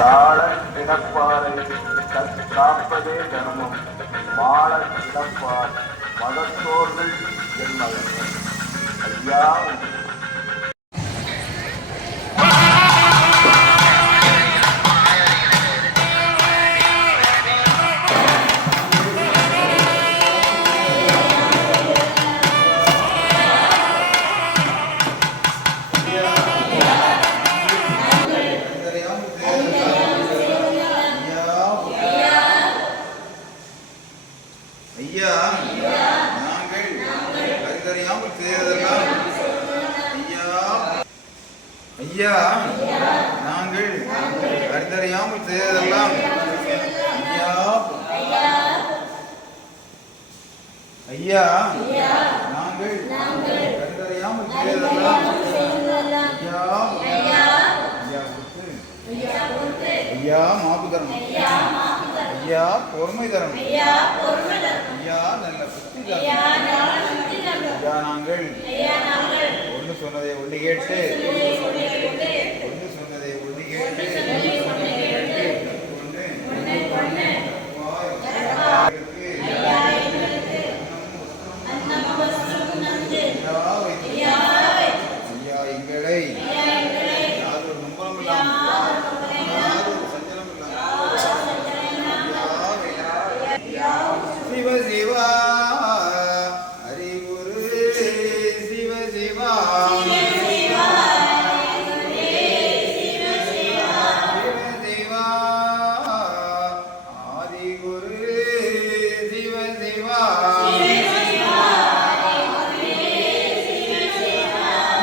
தாழ கிடப்பாரை காப்பதே தர்மம் மாள கிடப்பார் மதத்தோர்கள் என் மகன் ஐயா. ஐயா, நாங்கள் அறிதறியாமல் செய்ததெல்லாம் ஐயா, நாங்கள் அறிதறியாமல் செய்ததெல்லாம் ஐயா, நாங்கள் அறிதறியாமல் செய்ததெல்லாம் ஐயா மாபுதரம் ஐயா பொறுமை தரம் ஐயா நல்ல புத்தி தரம் ஐயா நாங்கள் ஒன்று சொன்னதை ஒன்று கேட்டு ஒன்று சொன்னதை ஒன்று கேட்டு ஐயா எங்களை யாதொரு நம்பலம் இல்லாமல் சிவ சிவா ஹரி குரு சிவ சிவா சிவ சிவா ஹரி குரு சிவ சிவா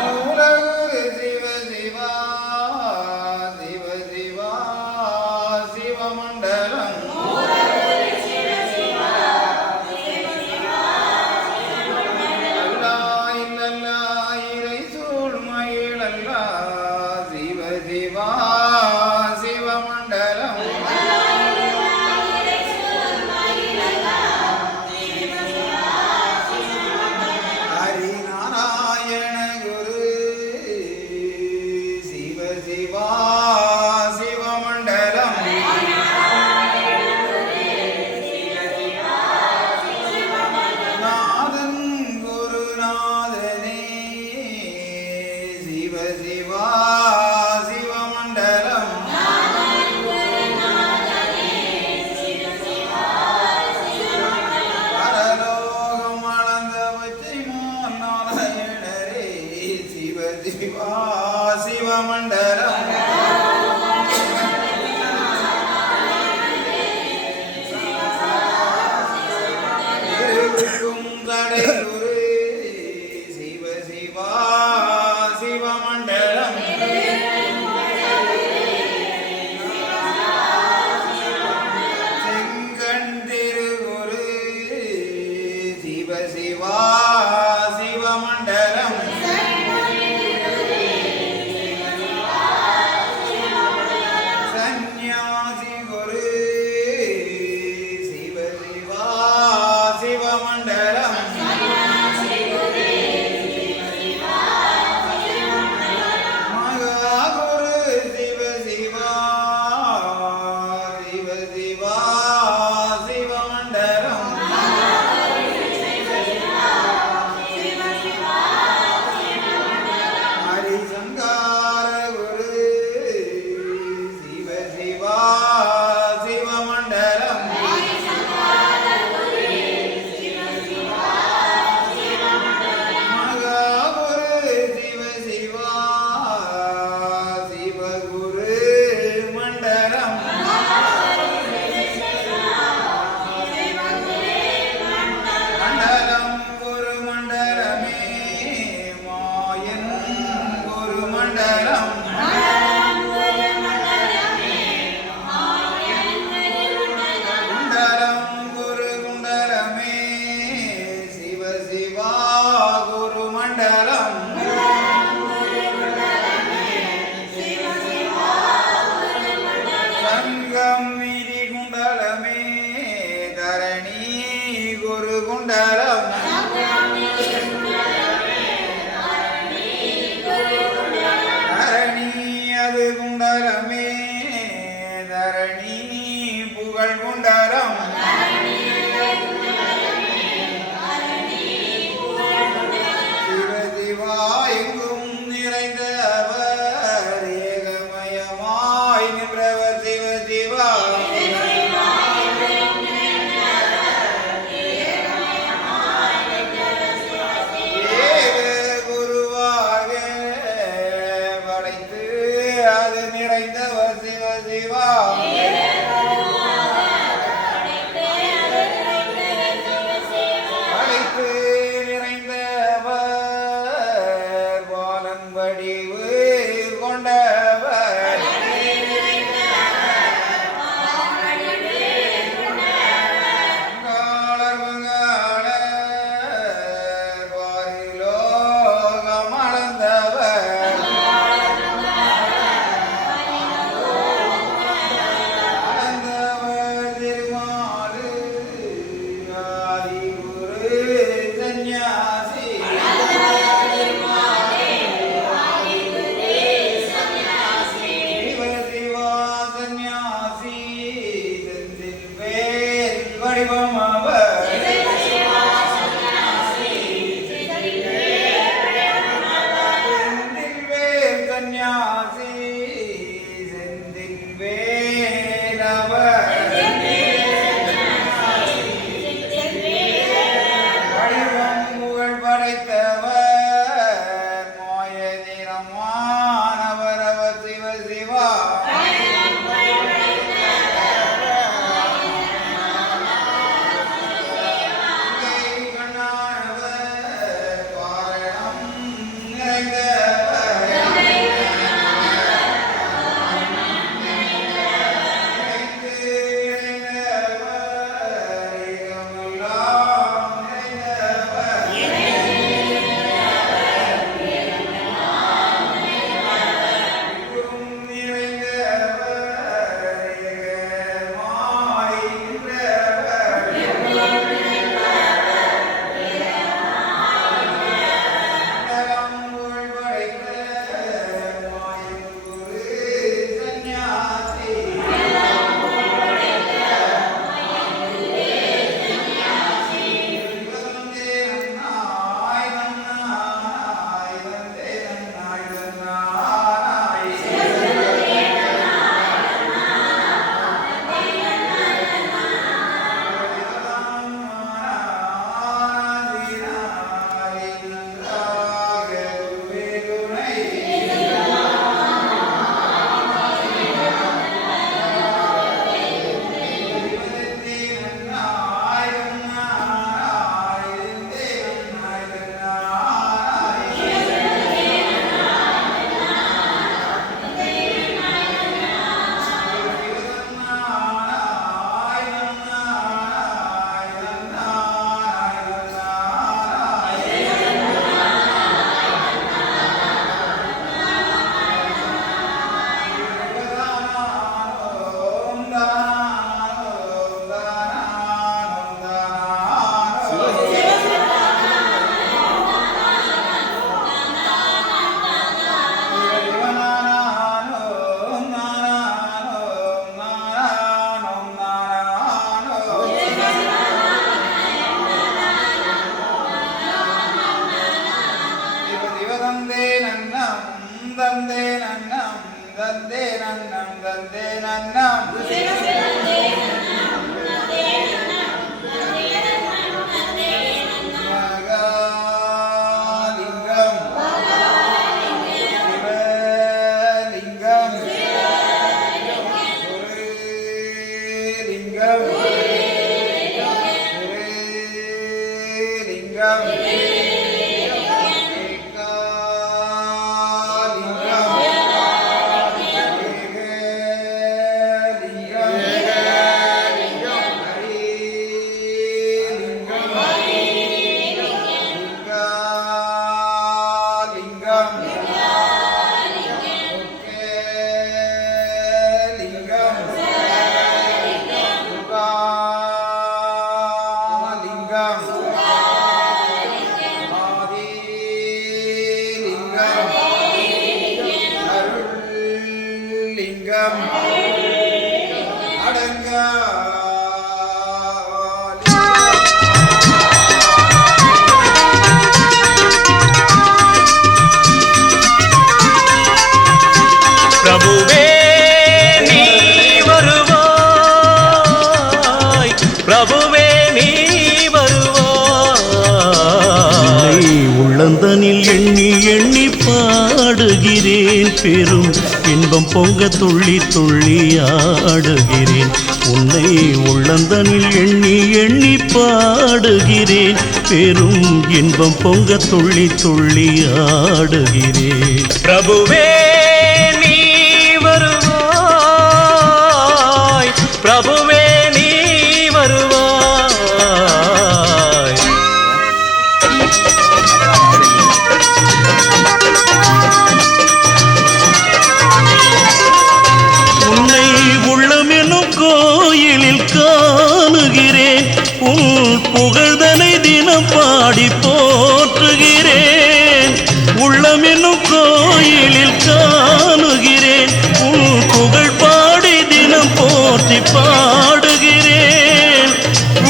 மூலகுரு சிவ சிவா சிவ சிவா சிவமண்டலம் சிவா சிவமண்டலம் ஹரி நாராயண குரு சிவ சிவா சிவமண்டலம் நாதன் குருநாதனே சிவ சிவா சிவா சிவமண்டலம் இருக்கும் கடை குரு சிவ சிவா சிவமண்டலம் செங்கண் திருகுரு சிவ சிவா சிவமண்டலம் சிவா அழைத்து நிறைந்தவர் பாலன் வடிவு கொண்டவர் உள்ளந்தனில் எண்ணி எண்ணி பாடுகிறேன் பெரும் இன்பம் பொங்க துள்ளி துள்ளி ஆடுகிறேன். உன்னை உள்ளந்தனில் எண்ணி எண்ணி பாடுகிறேன். பெரும் இன்பம் பொங்க துள்ளி துள்ளி ஆடுகிறேன். பிரபுவே நீ வருவாய், பிரபுவே நீ வருவாய். உன்னை உள்ளமெனும் கோயிலில் காணுகிறேன். உன் புகழ்தனை தினம் பாடி போற்றுகிறேன். உள்ளமெனும் கோயிலில் காணுகிறேன். உன் புகழ் பாடி தினம் போற்றி பாடுகிறேன்.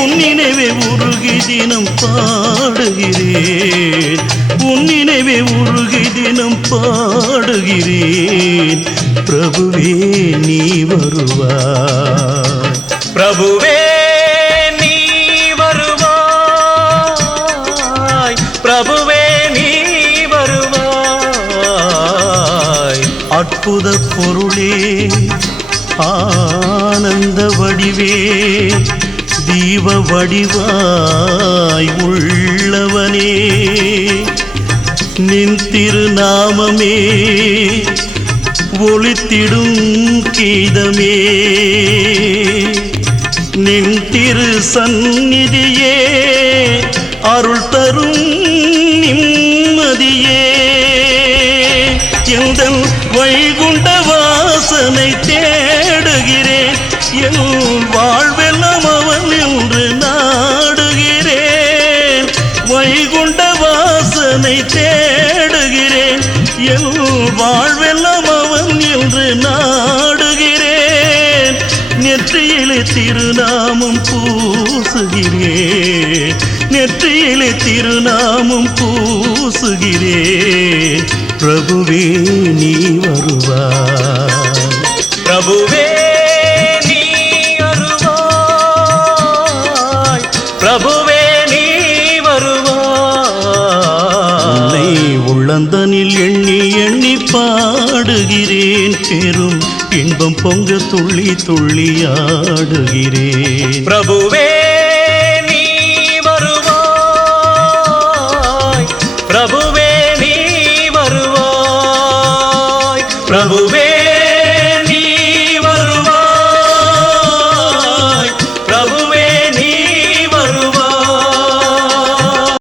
உன் நினைவே உருகி தினம் பாடுகிறேன். உன் நினைவே உருகி தினம் பாடுகிறேன். பிரபுவே நீ வருவாய், பிரபுவே நீ வருவாய், பிரபுவே நீ வருவாய். அற்புத பொருளே ஆனந்த வடிவே தீப வடிவாய் உள்ளவனே நின் திருநாமமே ஒளித்திடும் கீதமே நின் திரு சந்நிதியே அருள் தரும் நிம்மதியே எந்தன் வைகுண்ட வாசனை தேடுகிறேன் என் வாழ்வெல்லாம் அவன் என்று நாடுகிறேன் வைகுண்ட வாசனை தேடுகிறேன் என் வாழ்வெல்லாம் அவன் என்று நாடுகிறேன் நெற்றியிலே திருநாமம் பூசுகிறேன் நெற்றியிலே திருநாமம் பூசுகிறேன் பிரபுவே நீ வருவாய் பிரபுவே நீ வருவாய் பிரபுவே நீ வருவாய் உன்னை உள்ளந்தனில் எண்ணி எண்ணி பாடுகிறேன் பெரும் இன்பம் பொங்க துள்ளி துள்ளி ஆடுகிறேன் பிரபுவே